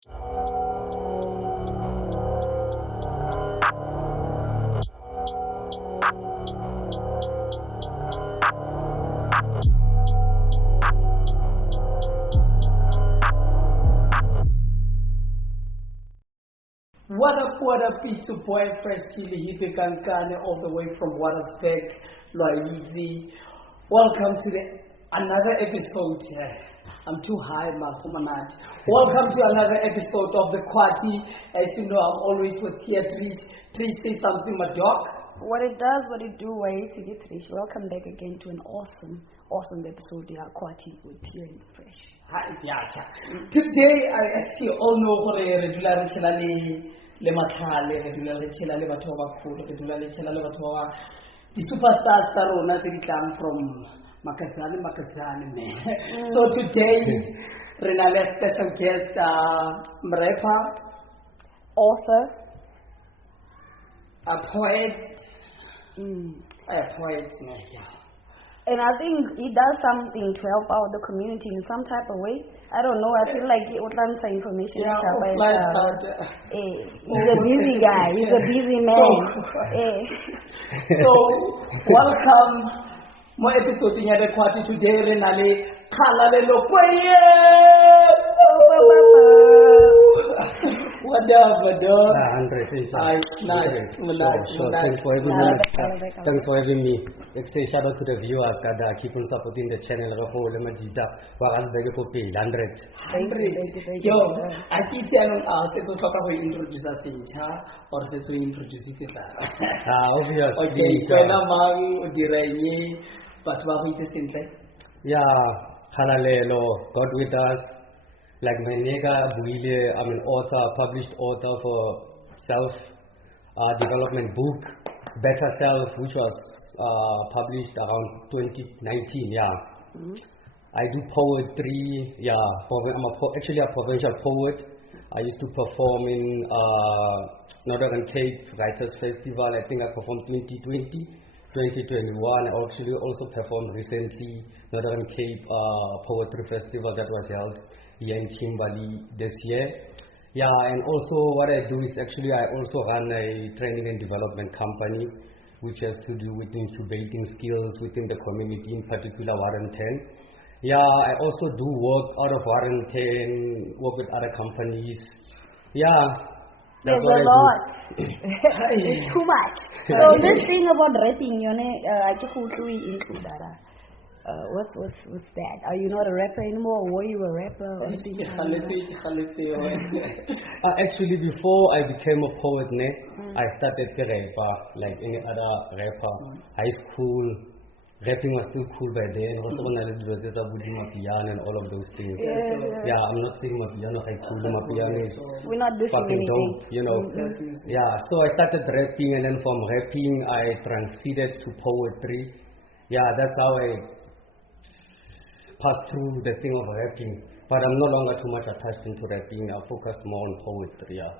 What up, it's your boy Fresh Chili Hippie Kankane all the way from Watersburg, Loizi. Welcome to another episode. I'm too high, Mafumanat. Welcome to another episode of the QUA'TEA. As you know, I'm always with here. Three say something, my dog. What it does, what it do, why it's Trish. Welcome back again to an awesome episode of QUA'TEA with here in Fresh. Today, as you all know, regular le matlhale re dula re tshela le batho ba bagolo re dula le tshela le batho ba di superstars tsa rona tse di tlang from makazane man. So today we have a special guest, rapper, author, a poet, a poet, yeah. And I think he does something to help out the community in some type of way. I don't know. I feel like he would answer information. Yeah, he's a busy guy. He's a busy man. So welcome. More episode in the QUA'TEA today. Renale Kalale Lokoye. What up, dog? Thanks for having me. Thanks for having me. Let's say shout out to the viewers that keep on supporting the channel. Yo, I keep telling us to talk about introduce us in or to introduce it. Obviously. Okay, but what we just think? Yeah, Halalelo, GODWITHUS. Like my nigga Buile, I'm an author, published author for self-development book, Better Self, which was published around 2019, yeah. I do poetry, yeah. I'm actually a provincial poet. I used to perform in Northern Cape Writers Festival. I think I performed 2020, 2021. I actually also performed recently Northern Cape Poetry Festival that was held here in Kimberley this year. Yeah, and also what I do is actually I also run a training and development company which has to do with incubating skills within the community, in particular Warrenton. Yeah, I also do work out of Warrenton, work with other companies. Yeah. There's a lot. It's too much. So this thing about rapping, I just want to include that. What's that? Are you not a rapper anymore, or were you a rapper? Actually, before I became a poet, I started to rapper like any other rapper. High school, rapping was still cool by then. Also, when I was piano and all of those things. Yeah, I'm not saying my piano is cool. My piano is we're not doing fucking dope, Yeah, so I started rapping, and then from rapping, I transited to poetry. Yeah, that's how I passed through the thing of rapping, but I'm no longer too much attached into rapping. I focused more on poetry. Yeah.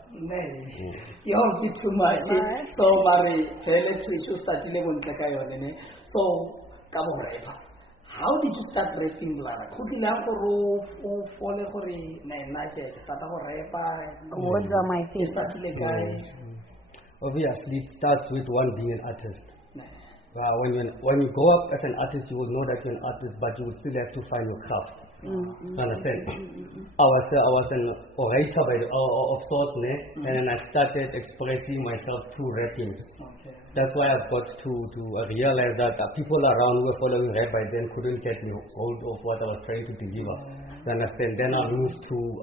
You don't be too much. So, Mari, so, how did you start rapping? Words are my favorite. Obviously, it starts with one being an artist. When you grow up as an artist, you will know that you're an artist, but you will still have to find your craft. Understand? I was an orator of sorts, and then I started expressing myself through rapping. That's why I've got to realize that people around who were following rap by then couldn't get me hold of what I was trying to deliver. Understand? Then I moved to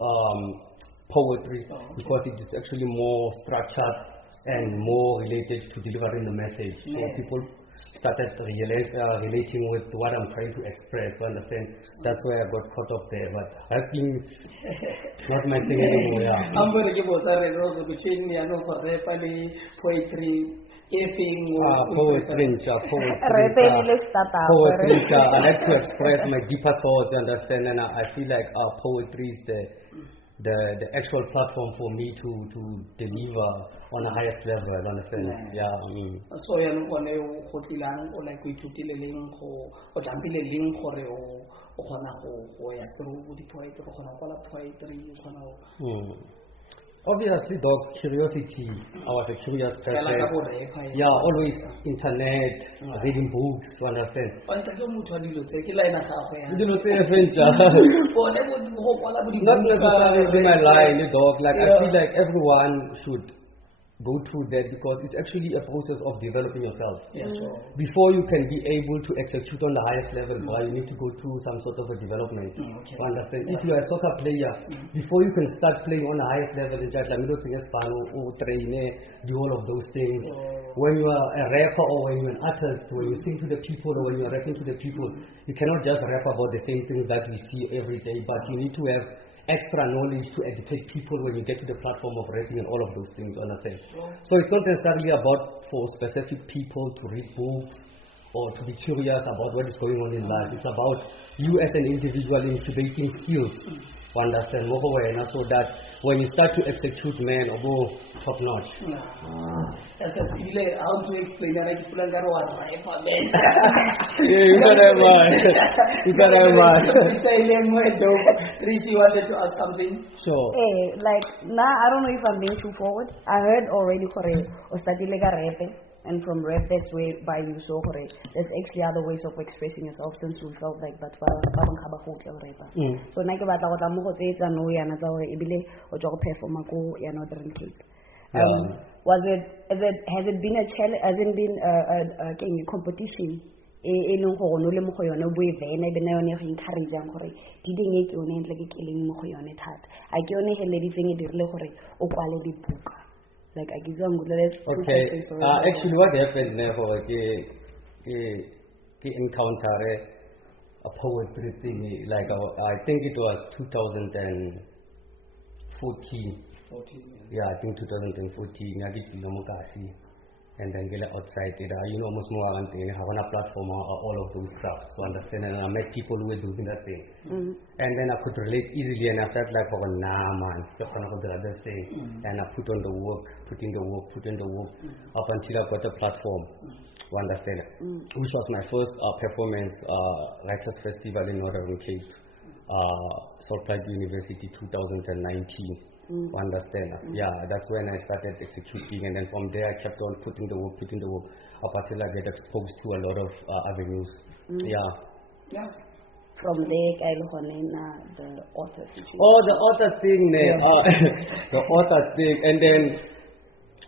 poetry because it is actually more structured and more related to delivering the message. So people started relating with what I'm trying to express, you understand? That's why I got caught up there, but rapping is not my thing anymore, yeah. I'm going to give us a rose between me and poetry, poetry, I like to express my deeper thoughts, you understand? And I feel like poetry is the actual platform for me to deliver on a highest level, understand? Yeah, I mean. So you know, when you go to land or like we to deal link or jumping a link or o kgona go ya through di-poetry o kgona go kwala poetry o kgona go Obviously, dog, curiosity. I was a curious person. Yeah, always internet, reading books, you understand? Not necessarily in my line, dog. Like, I feel like everyone should go through that because it's actually a process of developing yourself. Before you can be able to execute on the highest level, you need to go through some sort of a development. You understand? If you are a soccer player, before you can start playing on the highest level, do all of those things. When you are a rapper or when you're an artist, when you sing to the people or when you're rapping to the people, you cannot just rap about the same things that we see every day, but you need to have extra knowledge to educate people when you get to the platform of rapping and all of those things, understand? So it's not necessarily about for specific people to read books or to be curious about what is going on in life. It's about you as an individual incubating skills, understand, so that when you start to execute, man, top notch. That's how to explain that. You got to have you got to have Tracy wanted to ask something. Sure. Hey, like, I don't know if I'm being too forward. I heard already or study like rapping. And from rap, that's where by you so there's actually other ways of expressing yourself since you felt like that. So na ke batla go tla mo go tsetsa no yana tsa gore ebile o tla go performa go ya Northern Cape. Has it been a challenge? Has it been a competition? E leng gore no le mo go yone bo e vena be na yone go encourage gore di ding e ke yone ntle ke keleng mo go yone thata. A ke yone hele di tseng e dirile gore o kwale di buka. Like I give them okay. Actually, what happened there for encounter a poetry thing like I think it was 2014. Yeah, I think 2014. And then get outside it, almost more on a platform or all of those stuff. So understand, and I met people who were doing that thing. And then I could relate easily, and I felt like, nah, man, just another other thing. And I put in the work, up until I got a platform. You understand? Which was my first performance, Writers Festival in Northern Cape, Saltpike University 2019. Understand? Yeah, that's when I started executing, and then from there I kept on putting the work up until I get exposed to a lot of avenues. Yeah. From there, the author situation. Oh, the author thing, the author thing, and then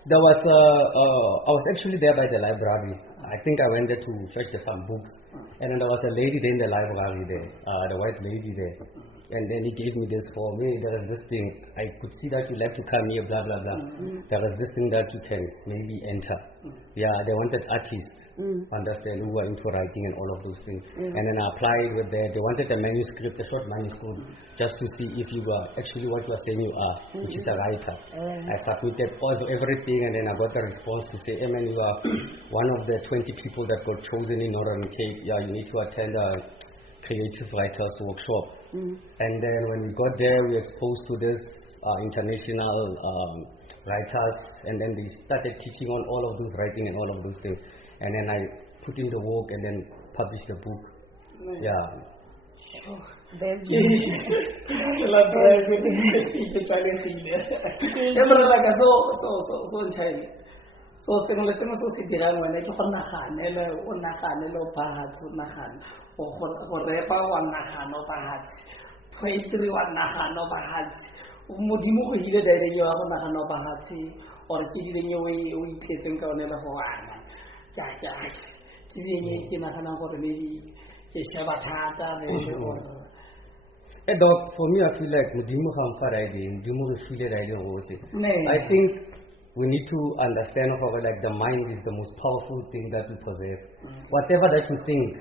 there was I was actually there by the library. I think I went there to fetch some books, and then there was a lady there in the library there, the white lady there. And then he gave me this for me. There is this thing. I could see that you like to come here, blah, blah, blah. There is this thing that you can maybe enter. Yeah, they wanted artists, understand, who were into writing and all of those things. And then I applied with that. They wanted a manuscript, a short manuscript, just to see if you were actually what you are saying you are, which is a writer. I submitted everything, and then I got a response to say, hey man, you are one of the 20 people that got chosen in Northern Cape. Yeah, you need to attend a creative writers workshop. And then when we got there, we were exposed to this international writers, and then they started teaching on all of those writing and all of those things. And then I put in the work and then published the book. Yeah. So sengwe le sengwe se o se dirang wena ke go naganele o naganele o bahatse o nagane go repa wa nagana o bahatse poetry wa nagana o bahatse modimo go hile direng yo go nagana o bahatse or ke direng yo o itsetseng ka one le go wana ja ke direng ke nagana gore maybe ke sheba thata Dog, for me I feel like modimo ga mfa riding modimo re file riding go I think we need to understand how like the mind is the most powerful thing that we possess. Whatever that you think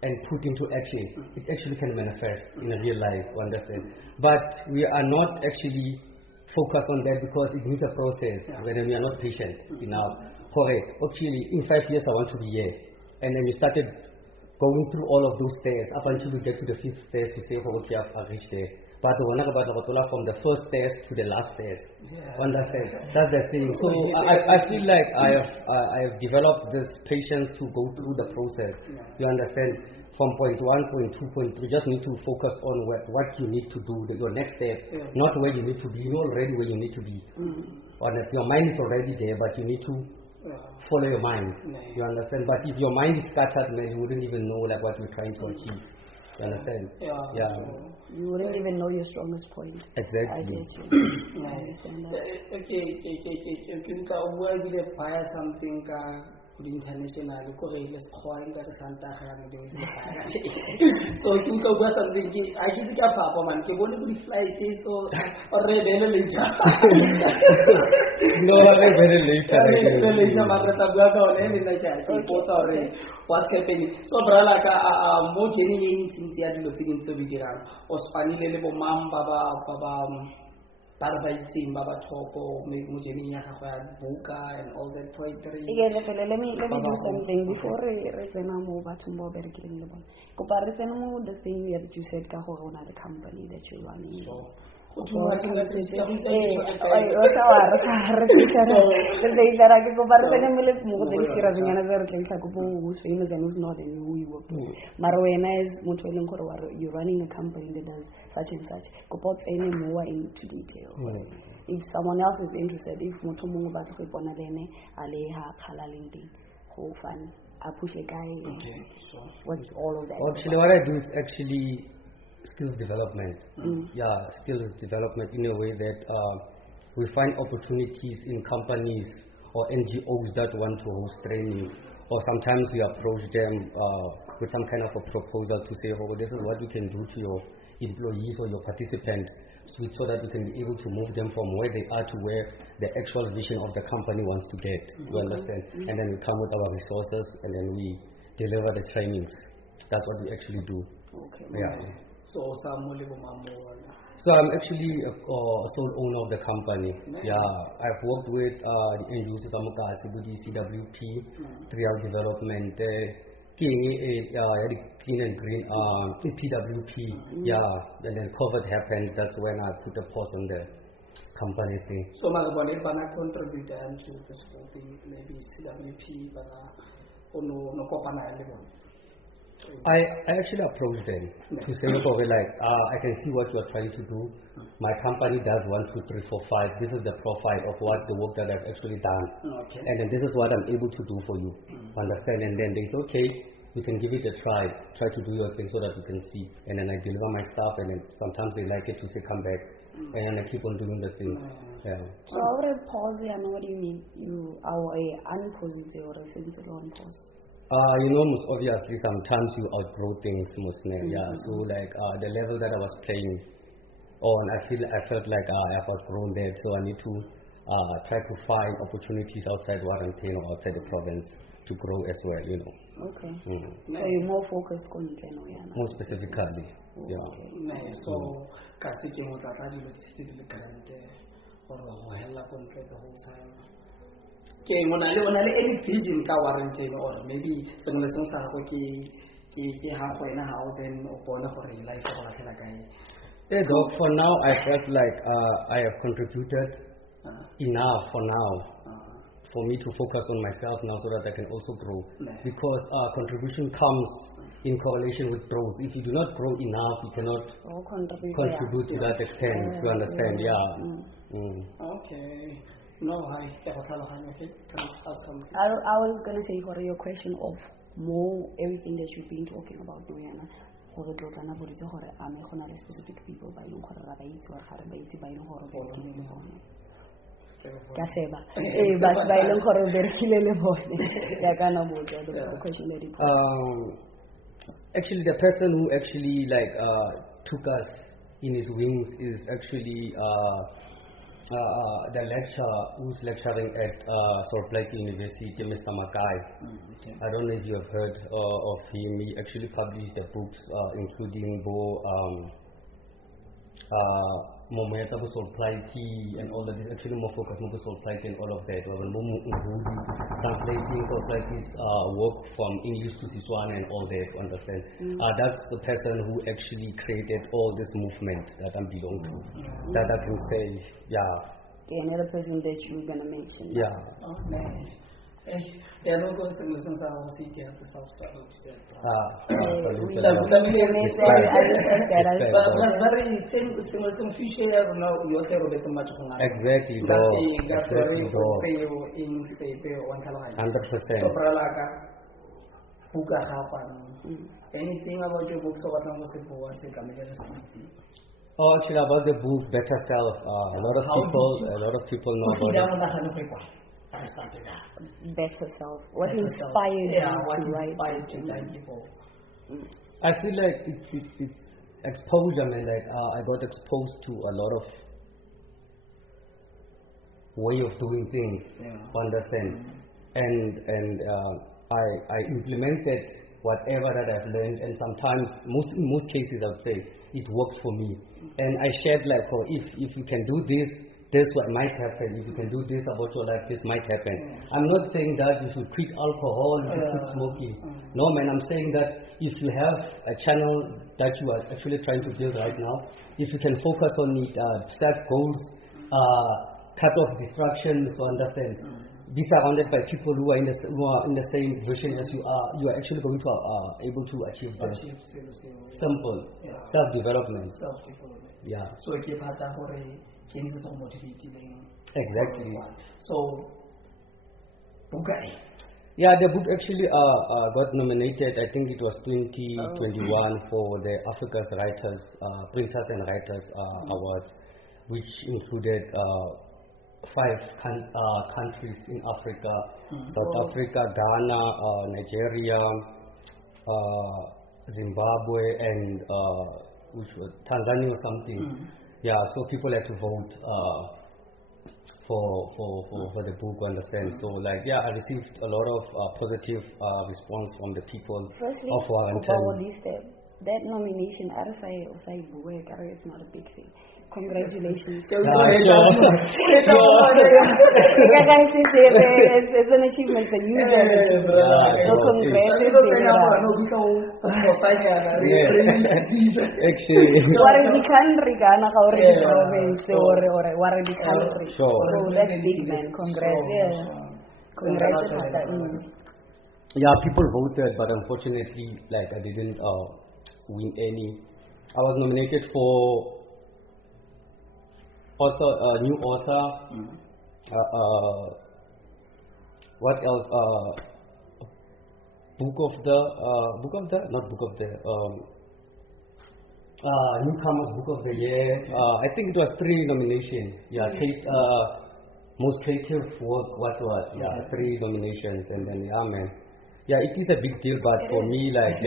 and put into action, it actually can manifest in a real life, understand? But we are not actually focused on that because it needs a process when we are not patient enough. Okay, in 5 years I want to be here. And then you started going through all of those stairs up until you get to the 5th stairs, you say, okay, I've reached there. But from the first stairs to the last stairs. Understand? That's the thing. So I feel like I have developed this patience to go through the process. You understand? from point 1, point 2, point 3. Just need to focus on what you need to do, your next step, not where you need to be. You know already where you need to be. Or that your mind is already there, but you need to follow your mind. You understand? But if your mind is scattered, man, you wouldn't even know like what you're trying to achieve. You understand? Yeah. You wouldn't even know your strongest point. Exactly. I guess you. I understand that. Okay. If you can buy something international, let's call it Santa Ana. So if you go something, I should get Papa man. You want to fly so already later. No, very later. What's happening? So, Bralaka, more genuine since you are looking into video, or Spanish mom, Baba. Baba Toko, Mujini, Buka, and all that poetry. Yeah, let me do something before I move to more very clean. Comparison, the thing that you said, Kahorona, the company that you're running. The thing that I can go back to the more than another thing who's famous and who's not and who you work with. Marwena is you're running a company that does such and such. Go put any more into detail. If someone else is interested, if Motomo Batukponadene, Aleha, Kalalindi, who fun, I push a guy. What's all of that? Actually, what I do is actually skills development. Skills development in a way that we find opportunities in companies or NGOs that want to host training, or sometimes we approach them with some kind of a proposal to say, oh, this is what we can do to your employees or your participants, so that we can be able to move them from where they are to where the actual vision of the company wants to get. You understand? And then we come with our resources and then we deliver the trainings. That's what we actually do. So I'm actually a sole owner of the company. I've worked with the end users, CWP, 3R development, clean and green, PWP. And then COVID happened. That's when I put a pause on the company thing. So Malabone Bana contribute to this whole thing, maybe CWP, but no Kopana. I actually approached them to say, okay, like, I can see what you are trying to do. My company does 1, 2, 3, 4, 5. This is the profile of what the work that I've actually done. And then this is what I'm able to do for you. Understand? And then they say, okay, you can give it a try. Try to do your thing so that you can see. And then I deliver my stuff, and then sometimes they like it to say, come back. And I keep on doing the thing. So I would pause here. What do you mean? You are unpositive or a sensible on pause? Most obviously sometimes you outgrow things so like the level that I was playing on, I felt like I've outgrown that, so I need to try to find opportunities outside Warrenton or outside the province to grow as well, Okay. So you're more focused on more specifically. So Kasiki was still the current or the whole time. Okay, when I any vision or maybe some lessons are halfway now, then for life for now I felt like I have contributed enough for now for me to focus on myself now so that I can also grow. Because contribution comes in correlation with growth. If you do not grow enough, you cannot contribute to that extent. You understand? Okay. No, I was going to say for your question of more everything that you've been talking about, Diana, or the specific people by no actually the person who actually took us in his wings is actually the lecturer who's lecturing at Salt Lake University, Mr. Makai. I don't know if you have heard of him. He actually published the books, including Momoyata Solplaiti and all of this. Actually, more focused on Solplaiti and all of that. Translating Solplaiti's work from English to Siswana and all that. Understand? That's the person who actually created all this movement that I belong to. That I can say, the another person that you're gonna mention. Oh man. Yeah, no go sengwe seng sa go se ke sa sa go se exactly. 100%. Anything about your books or what? Oh, actually, about the book Better Self, a lot of people know about it. Better Self. What inspired you to write? I feel like it's exposure, man. Like I got exposed to a lot of way of doing things. Understand? And I implemented whatever that I've learned, and sometimes, in most cases, I would say it works for me. And I shared like, if you can do this what might happen. If you can do this about your life, this might happen. I'm not saying that you should quit alcohol, you should quit smoking. No, man, I'm saying that if you have a channel that you are actually trying to build right now, if you can focus on it, set goals, cut off distractions, understand. Be surrounded by people who are in the same vision as you are actually going to able to achieve that. Simple. Self-development. Yeah. So if you have changes are motivating. Exactly. So, okay. Yeah, the book actually got nominated. I think it was 2021 for the Africa's Writers, Printers and Writers Awards, which included 5 countries in Africa: South Africa, Ghana, Nigeria, Zimbabwe, and which was Tanzania or something. Yeah, so people had to vote for the book, understand. So like, yeah, I received a lot of positive response from the people of Warrington. That nomination, it's not a big thing. Congratulations. It's It's an achievement for you. So Actually. What is the country, Ghana, or the province, or what is the country? So that's big, man. Congratulations. Yeah, people voted, but unfortunately, like, I didn't win any. I was nominated for new author. What else? Newcomers Book of the Year. I think it was 3 nominations. Yeah, most creative work. What? Yeah, 3 nominations, and then man. Yeah, it is a big deal, but for me, like, I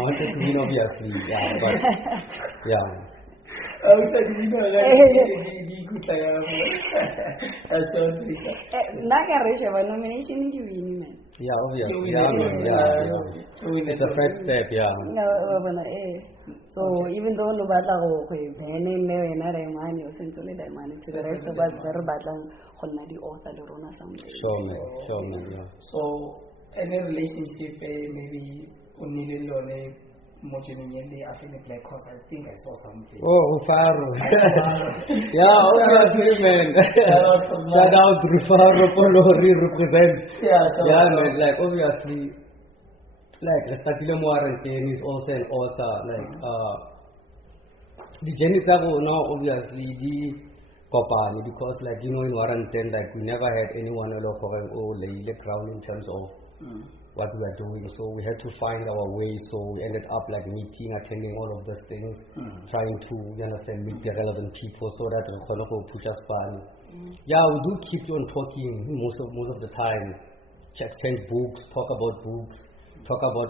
wanted to win, obviously. Yeah, but yeah. Nomination you win, man. Yeah, obviously. Yeah. It's a first step, yeah. So even though no batla go to the rest of us the author Sure, man, yeah. So any relationship maybe black horse, I think I saw something. Oh, Rufaro. Yeah, obviously, man. Shout out Rufaro, Polori represents. Yeah, man, like, obviously, like, Lestakile Moaranteni is also an author. Like, the Jennifer now, obviously, the Kopani, because, like, in Warranten, like, we never had anyone lay the ground in terms of what we are doing, so we had to find our way. So we ended up like meeting, attending all of those things, trying to meet the relevant people so that we can push us fun. Yeah, we do keep on talking most of the time. Exchange books, talk about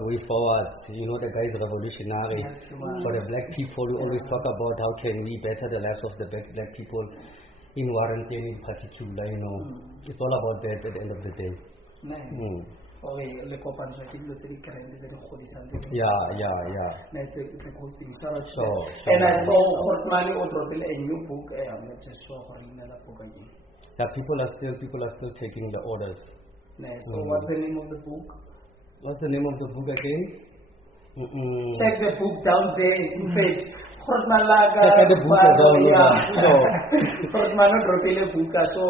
way forward. The guy is revolutionary. For the black people, we always talk about how can we better the lives of the black people in Warranton in particular. It's all about that at the end of the day. Yeah. It's a good thing. And I saw Hotmani or dropping a new book. I'm not just sure for another book again. Yeah, people are still taking the orders. So what's the name of the book? What's the name of the book again? Check the book down there. In fact, Kaya the buka daw nila. Buka. So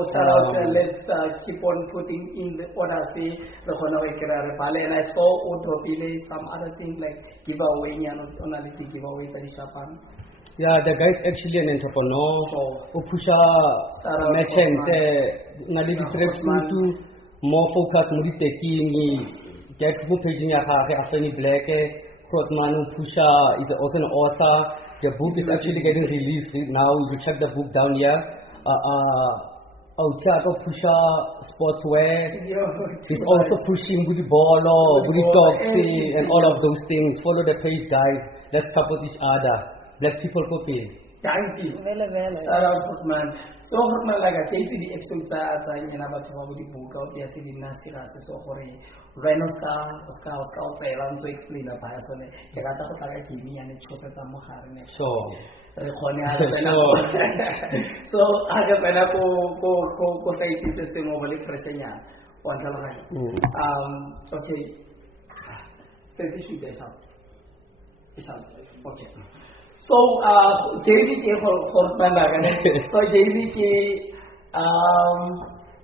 let's keep on putting in what I say. And I saw some other things like giveaway, giveaway Yeah, the guy is actually an entrepreneur. Upusha merchant. Ngali trips to more focus on the taking. Get who paging a Afeni Black. Manu Pusha is also an author. The book is actually getting released now. You check the book down here. Outside of Pusha Sportswear, he's also pushing Budi Bolo, Budi Toxi, and all of those things. Follow the page, guys. Let's support each other. Black people copy. Thank you. Shout out, Hotman. So, Hotman, like I say, the episode in about the book out there, sitting Nasira, so for a Renoscar, Oscar, so explain a person. Jagata Kimi and it was a Mohar. So, I have been a co say system over the Fresenia. Okay. So, this should be out. Okay. So, JVK for so JVK,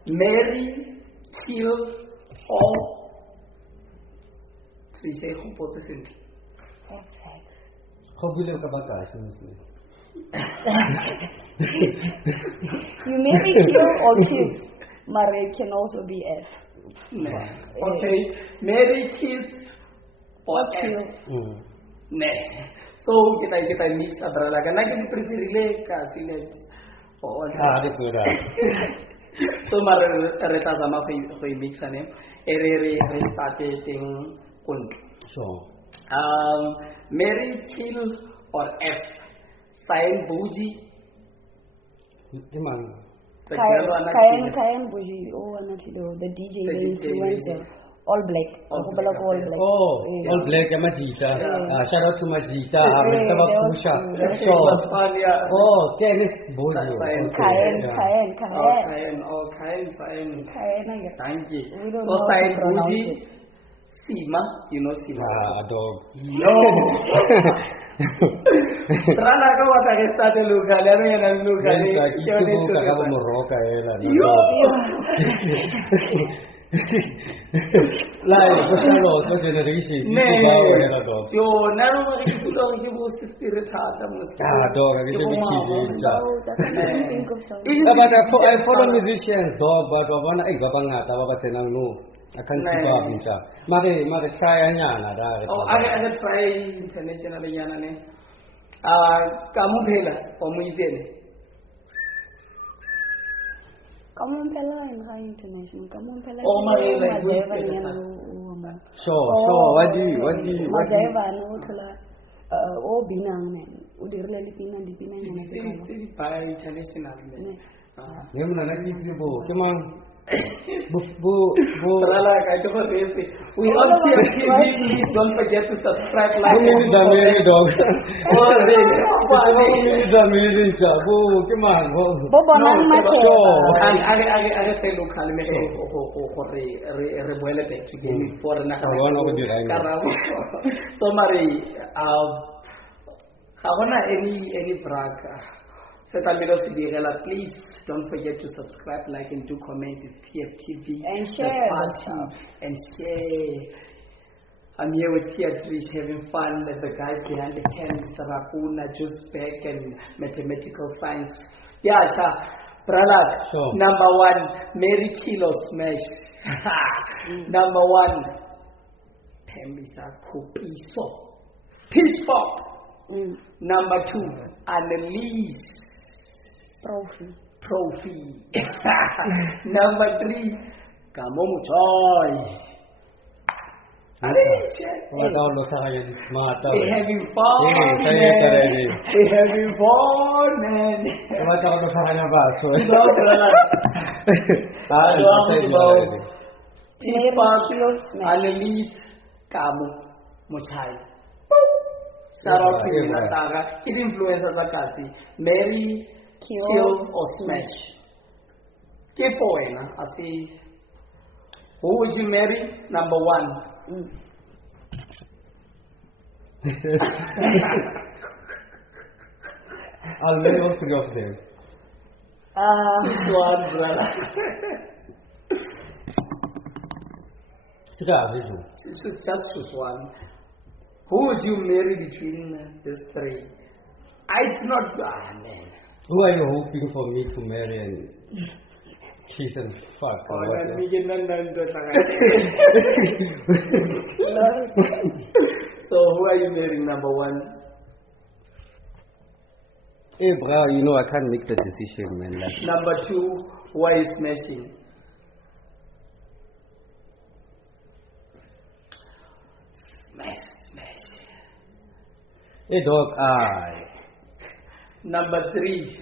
Mary, Kill, all three say who put the thing. How will you about You maybe kill or kiss. Mary can also be F. Okay, Mary, kiss, or kill. So kita mix antara laga nak kita prefer relate. That's good. So mar reta sama koi mix ane. Ere pate ting kun. So. Mary, kill or F. Sign Buji. Gimana? Kayan Buji. Oh, anak itu the DJ, the influencer. All black. All black. Oh, yeah. All black. Majita. Shout out to Majita. Oh, tennis boy. Kayan. Thank you. So sign Buji. Sima, you know Sima. A dog. No. Trana ka wata ke state lugar, le na lugar. Yo ne to ka mo roka ela. Lai, posalo, to generation. Yo, na no ma ke to ke bo spirit ha mo. Dog, ke be I follow musicians, dog, but bana ai babanga ta baba tenang no. Akan tiba binca. Mari try na dah. Oh, ada try international yana ne. Kamu bela, kamu izin. Kamu bela in high international. Kamu bela. Oh, mari like So, what do you? Majaiva no thula. Oh, binang ne. Udir leli pinang di pinang yana sekali. Ini by international ne. Ni mana nak kita bo? Kemang. Bu. We all please don't forget to subscribe, like, and dog. Come on. So Mari, any brag. Please don't forget to subscribe, like, and do comment. It's tftv and share and share. I'm here with Trish having fun with the guys behind the camera, Sarapuna, Juice Beck, and mathematical science. Yeah, Pralat. Sure. Number 1, Mary Kilo Smash. Number 1, Pembisa Kupiso. Pitchfork. Number 2, Annalise. Trophy. Number 3, Kamomu Joy. We're having fun. We're having fun, man. Annalise, Kamu, Muchai. Kid influencer Bakasi. Mary, kill or smash. I see. Who would you marry? Number 1. I'll marry all three of them. Choose one, brother. Just choose one. Who would you marry between these three? I do not. Man. Who are you hoping for me to marry and kiss and fuck? So who are you marrying, number one? Hey, bro, you know I can't make the decision, man. Like, number two, who are you smashing? Smash. hey, dog, Number three.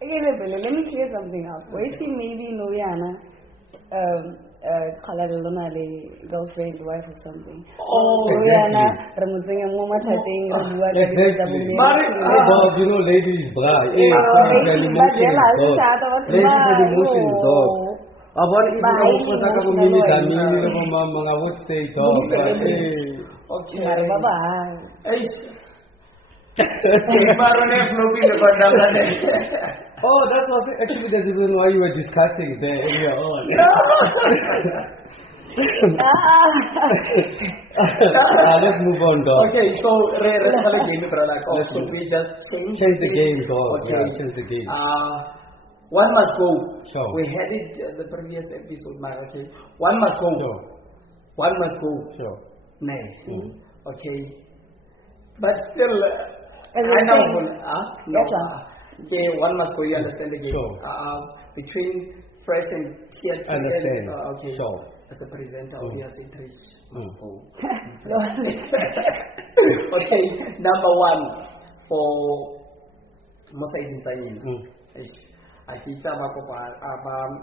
Okay, let me clear something up. Waiting maybe Noyana, girlfriend, wife or something. Oh, Noyana, Ramuzinga Mama Tating, hey, dog, you know, ladies, bro. Hey, emotions, dog. I want to I would say, dog. Okay. Bye-bye. Oh, that was actually the reason why you were discussing there earlier on. Let's move on, dog. Okay, so let's have a game, brother. So we just change the game, dog. Okay. Yeah, change the game. One must go. Sure. We had it the previous episode, man. Okay. One must go. Sure. One must go. Sure. Nay. Okay. But still, I know. No. Okay, one must go. You understand the game. Sure. Between fresh and theatre. Understand. Okay. Sure. As a presenter, obviously, three must go. Okay, number one for Mosai Design. I think about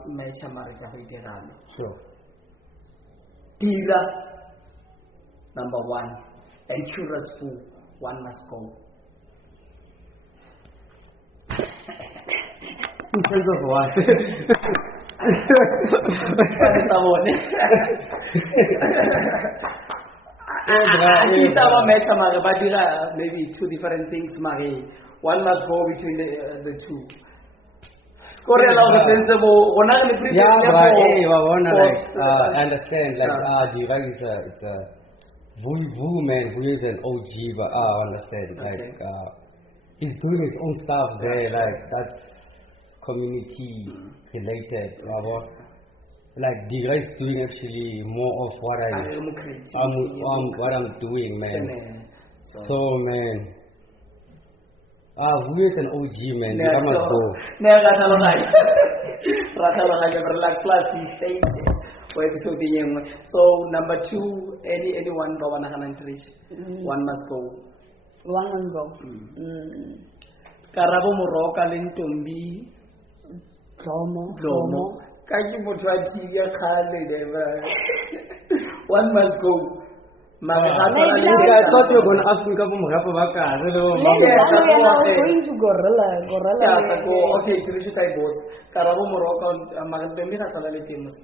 Mecha Marika Veteran. Sure. Tira, number one. And Curious Fool, one must go. In terms of what? Maybe two different things, Marie. One must go between the two. Yeah, but hey, I understand. Like, Diva is a Vu man who is an OG, but I understand. Okay. Like, he's doing his own stuff there. Like, that's community related. Like, Diva is doing actually more of what I'm doing, man. So man. Who is an OG, man? I must go. So number two, anyone go 103. One must go. One must go. Karabo Moroka Lintumbi Plomo. Kaji Mutwachi Kale. One must go. I thought you were going to ask me about Rapavaka. I was going to Gorilla. Okay, Kirishkai boat. Karabo Morocco, Magademi Natalali famous.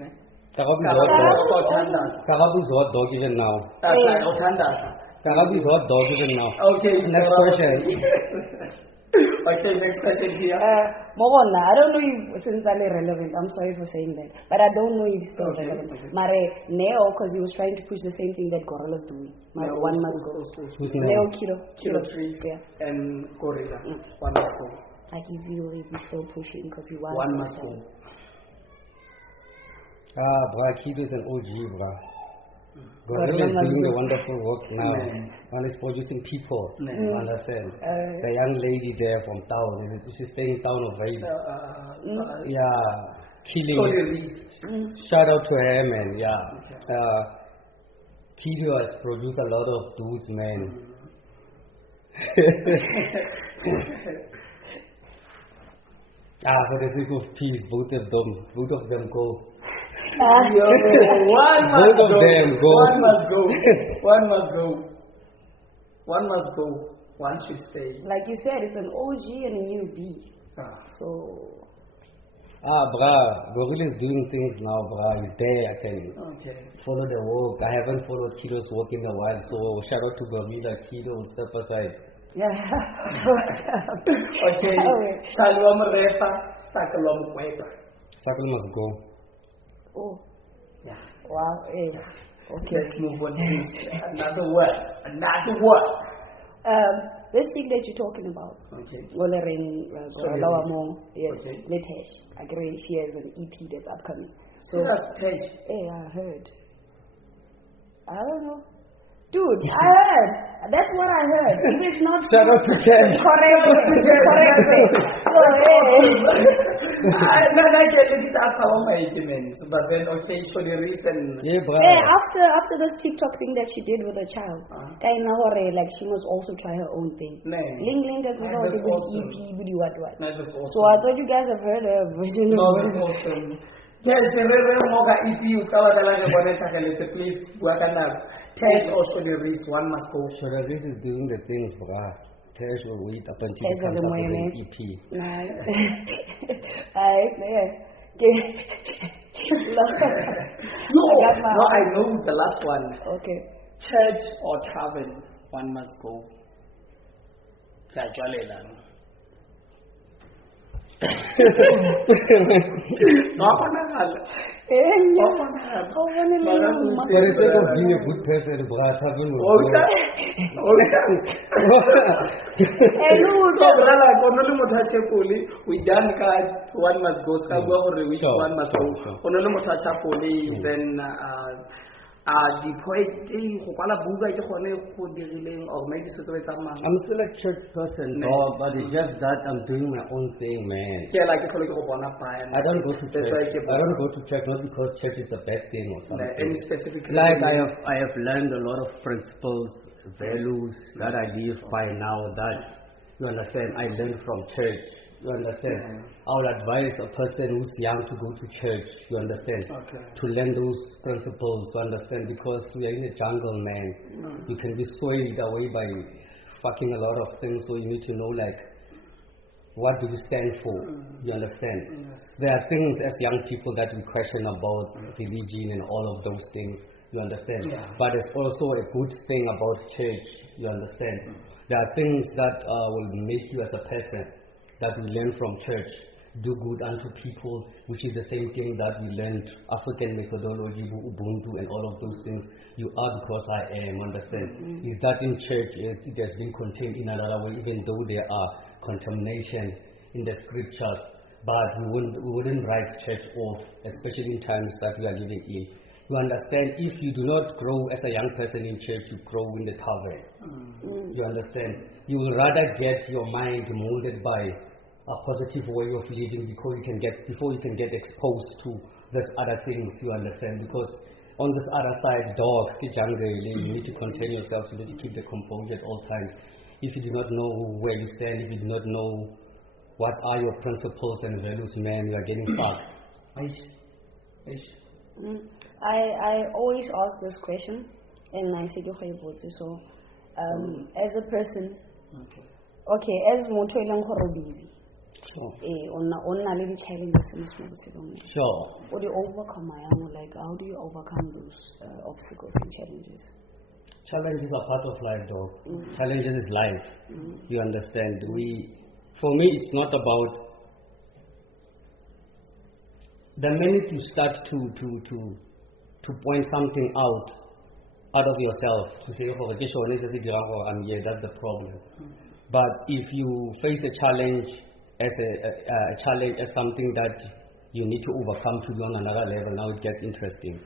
Karabu's hot dog even now. That's like Otanda. Karabu's hot dog even now. Okay, next question. Okay, next question here. Mogonna, I don't know if since I'm irrelevant, I'm sorry for saying that, but I don't know if it's still relevant. Mare Neo, because he was trying to push the same thing that Gorilla's doing. Mare one must go. Neo Kilo Trees, yeah, and Gorilla. One must go. Like he's already still pushing because he wants. One must go. Kido is an OG, bro. Gorilla is doing a wonderful work now. One is producing people. Understand? The young lady there from town, she's staying town of Vail. Killing it. Shout out to her, man. Kido has produced a lot of dudes, man. For the sake of peace, both of them go. One must go. One should stay. Like you said, it's an OG and a newbie. So. Gorilla is doing things now, He's there. I can follow the work. I haven't followed Kido's work in a while, so shout out to Gorilla. Kido, step aside. Okay. Salwa Mrefa, Sakalom Kweba. Circle must go. Oh. Yeah. Wow. Okay. Let's move on to another word. Another word. This chick that you're talking about. Okay. Yes. Okay. Litesh. I agree. She has an EP that's upcoming. So that's Tej. Yeah, I heard. I don't know. Dude, I heard. That's what I heard. If it's not Shout out to Ken. correct. So, but then okay, for the reason. Yeah, bro. after this TikTok thing that she did with her child, I know her, like she must also try her own thing. Ling that we know the EP, what. So I thought you guys have heard a version of that's awesome. Please, Tej also the risk, one must go. This is doing the things, bruh. Tej will wait up until he comes up with an EP. No, I know the last one. Okay. Church or tavern, one must go. For the sake of being a good person, bruh, tavern will go. We done card, one must go. One must go. Then the poet or maybe I'm still a church person, but it's just that I'm doing my own thing, man. Yeah, like I don't go to church. I don't go to church not because church is a bad thing or something. Any specific like I have learned a lot of principles, values that I live by now that you understand I learned from church. You understand? I would advise a person who's young to go to church, you understand? To learn those principles, you understand? Because we are in a jungle, man. You can be swayed away by fucking a lot of things, so you need to know, like, what do you stand for? You understand? There are things as young people that we question about religion and all of those things, you understand? But there's also a good thing about church, you understand? There are things that will make you as a person, that we learn from church. Do good unto people, which is the same thing that we learned, African methodology, Ubuntu and all of those things. You are because I am, understand? Is that in church, it has been contained in another way, even though there are contamination in the scriptures, but we wouldn't write church off, especially in times that we are living in. You understand, if you do not grow as a young person in church, you grow in the tavern. You understand? You will rather get your mind molded by a positive way of living before you can get exposed to this other things, you understand? Because on this other side, you need to contain yourself, you need to keep the composure at all times. If you do not know where you stand, if you do not know what are your principles and values, man, you are getting fucked. I always ask this question, and I say, so, as a person, as busy. Sure. Sure. What do you overcome? Like, how do you overcome those obstacles and challenges? Challenges are part of life, though. Challenges is life. You understand? For me, it's not about the minute you start to point something out of yourself to say, "Oh, I'm here." That's the problem. But if you face a challenge as a challenge, as something that you need to overcome to be on another level, now it gets interesting.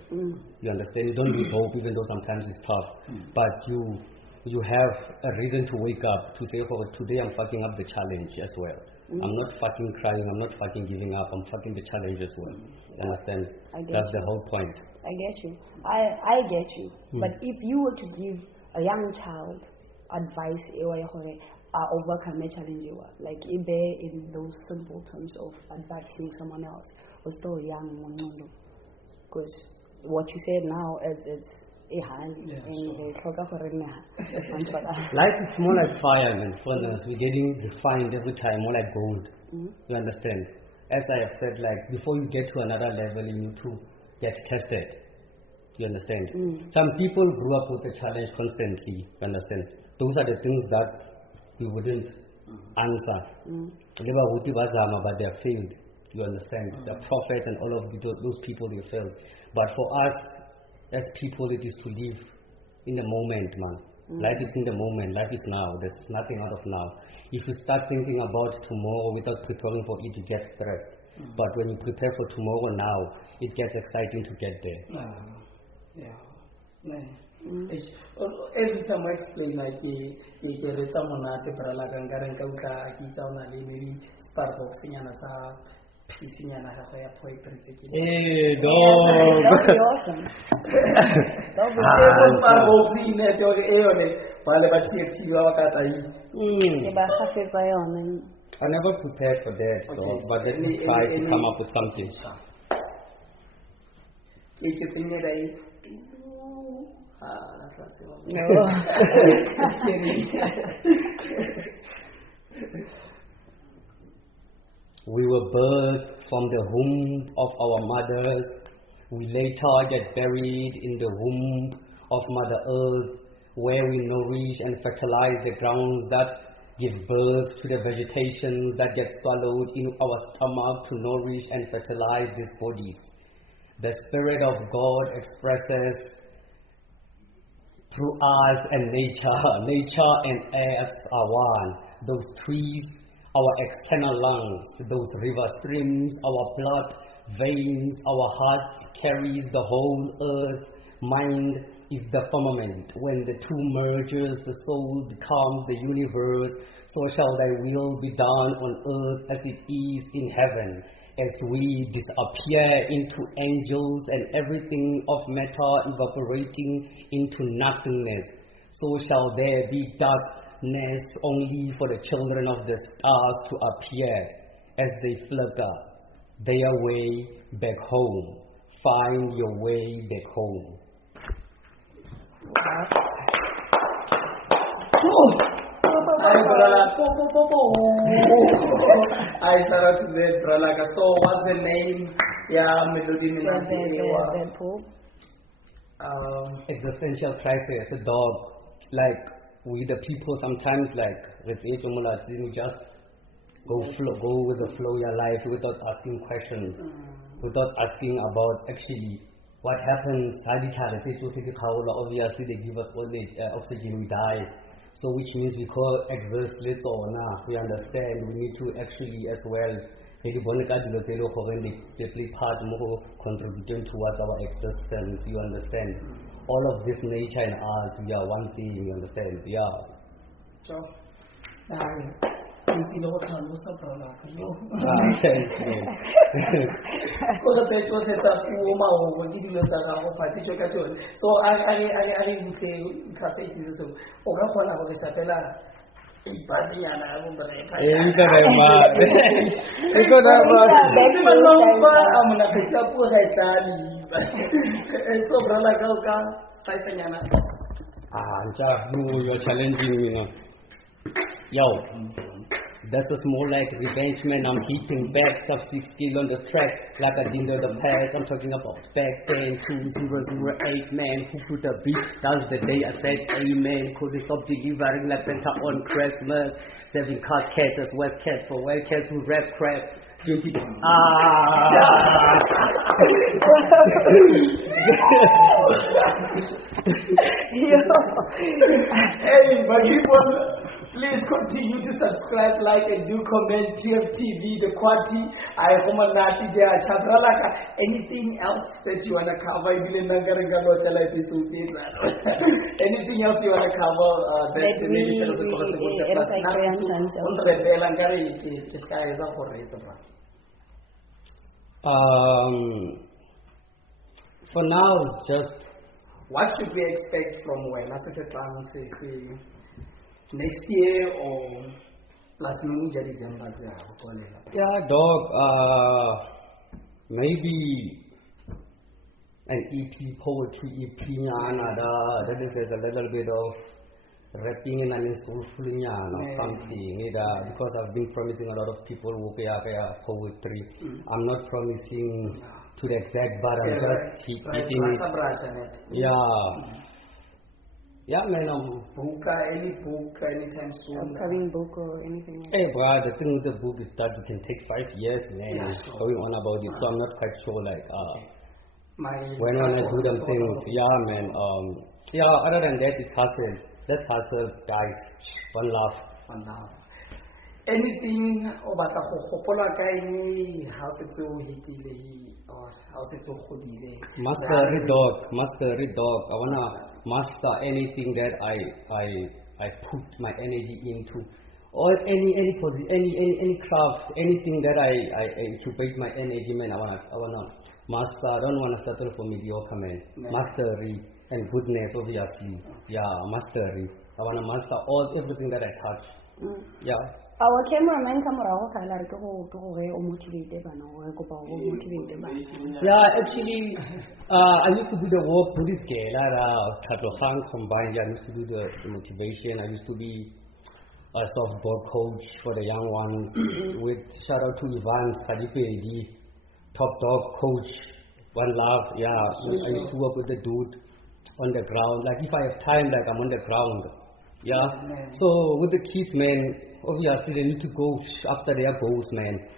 You understand? You don't lose hope, even though sometimes it's tough. But you have a reason to wake up, to say, "Oh, today I'm fucking up the challenge as well. I'm not fucking crying, I'm not fucking giving up, I'm fucking the challenge as well." You understand? That's the whole point. I get you. I get you. But if you were to give a young child advice, overcome a challenge, like in those simple terms of advising someone else who's still young, because what you said now is life is more like fire, man. For instance, we're getting refined every time, more like gold. You understand? As I have said, like, before you get to another level, you need to get tested. You understand? Some people grew up with a challenge constantly. You understand? Those are the things that we wouldn't answer. But they have failed. You understand? The prophets and all of those people, they failed. But for us, as people, it is to live in the moment, man. Life is in the moment. Life is now. There's nothing out of now. If you start thinking about tomorrow without preparing for it, you get stressed. But when you prepare for tomorrow now, it gets exciting to get there. Every time I explain, like, maybe Starbucks, Hey, dog. That would be awesome. I never prepared for that, so, but let me try to come up with something. We were birthed from the womb of our mothers. We later get buried in the womb of Mother Earth, where we nourish and fertilize the grounds that give birth to the vegetation that gets swallowed in our stomach to nourish and fertilize these bodies. The Spirit of God expresses through us and nature. Nature and earth are one. Those trees, our external lungs, those river streams, our blood veins, our hearts carries the whole earth. Mind is the firmament. When the two merges, the soul becomes the universe. So shall thy will be done on earth as it is in heaven. As we disappear into angels and everything of matter evaporating into nothingness, so shall there be darkness only for the children of the stars to appear as they flutter their way back home. Find your way back home. I started to say, so what's the name? Yeah, melody. Existential crisis, a dog. Like we the people sometimes like with you just go with the flow of your life without asking questions, without asking about actually what happens. Obviously they give us all the oxygen, we die. So which means we call adverse we understand we need to actually as well they play part more contributing towards our existence, you understand. All of this nature and us, we are one thing, you understand. So thank you. You're challenging me now. Yo, this is more like revenge, man. I'm hitting back, sub 6 skill on the track, like I did in the past. I'm talking about back then, 2008, man. Who put the beat? That was the day I said amen. Could they stop delivering like Santa on Christmas? 7 cut cats as West cats for white cats who rap crap. Hey, but people, please continue to subscribe, like, and do comment. tftv, the QUA'TEA, anything else that you want to cover? Anything else you want to cover? For now, just what should we expect from when? Next year or last December? Yeah, dog. Maybe an EP, poetry EP, that is a little bit of rapping and soulful or something. Because I've been promising a lot of people poetry. I'm not promising to the exact, but I'm just hitting it. Yeah. Yeah, man. Any book anytime soon? Upcoming book or anything like Hey, bro, the thing with the book is that it can take 5 years, man. Yeah, It's going on about it, so I'm not quite sure, like, when I do them things. things, yeah, man. Yeah, other than that, it's hustle. Let's hustle, guys. One love. Anything about the hopola guy, how to do hitile or how to do hodile? Master dog. I wanna master anything that I put my energy into, or any craft, anything that I incubate my energy, man. I wanna master. I don't wanna settle for mediocre, man. Mastery and goodness, obviously. Yeah, mastery. I wanna master everything that I touch. Yeah. Our cameraman motivated motivated. Yeah, actually, I used to do the work for this girl, combined. I used to do the motivation. I used to be a softball coach for the young ones. With shout out to Ivan Sadipedi, top dog coach, one love. Yeah, I used to work with the dude on the ground. Like if I have time, like I'm on the ground. Yeah. So with the kids, man, obviously they need to go after their goals, man. It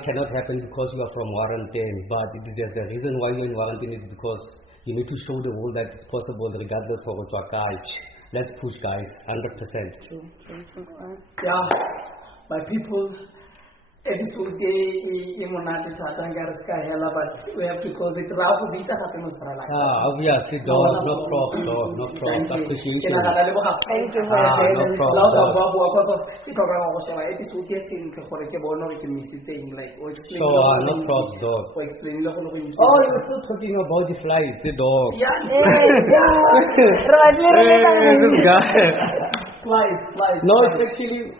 cannot happen because you are from Warrantin, but it is just the reason why you're in Warrantin is because you need to show the world that it's possible regardless of what your guys. Let's push, guys, 100%. True. Yeah, my people, episode in Monate Tatangaska Hella, but we have to close it. Rafu Vita happens for life. Obviously, no props. Appreciation. Thank you for no props, dog. Oh, you were still talking about the flight, the dog. Flies. No, it's actually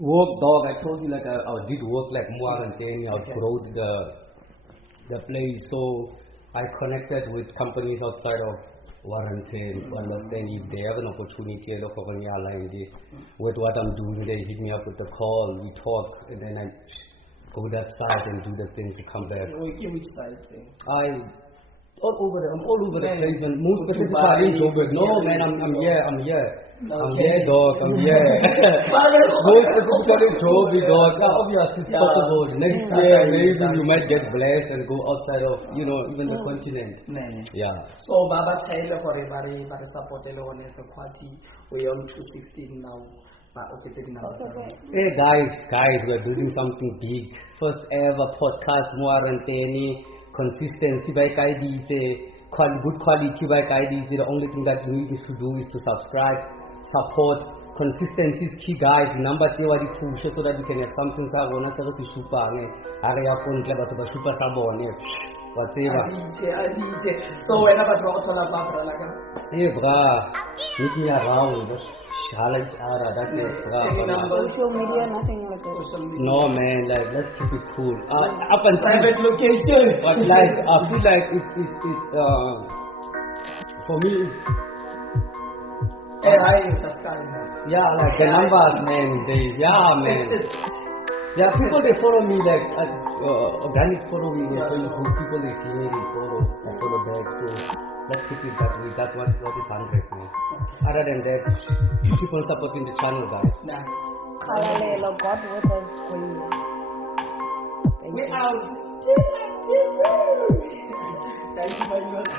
work, dog. I told you, like, I did work like more than 10 years. I outgrowed the place, so I connected with companies outside of Warrantin to understand if they have an opportunity with what I'm doing. They hit me up with a call, we talk, and then I go that side and do the things to come back. Which side? I'm all over the place, and most specifically in Joburg. No, man, I'm here. I'm here, dog. I'm here. Most specifically in Joburg, dog. Obviously, it's possible. Next year, maybe you might get blessed and go outside of, even the continent. Yeah. So, Baba Chayla for a very support on the party. We're on 216 now. Hey guys, we're doing something big. First ever podcast, Warrantin. Consistency by Kaidite, good quality by Kaidite. The only thing that you need to do is to subscribe, support. Consistency is key, guys. Number 3 what you push so that you can have something to shoot whatever. So whenever hey brah, meet me around. Social media, nothing like that. No, man, like, let's keep it cool. Up and private location. But like, I feel like it's for me. Yeah, like the numbers, man. Yeah, people they follow me like organic follow me. People they see me, they follow back. So let's keep it that way. That's what is 100, man. Other than that, keep on supporting the channel, guys. God with us. We out. Thank you very much.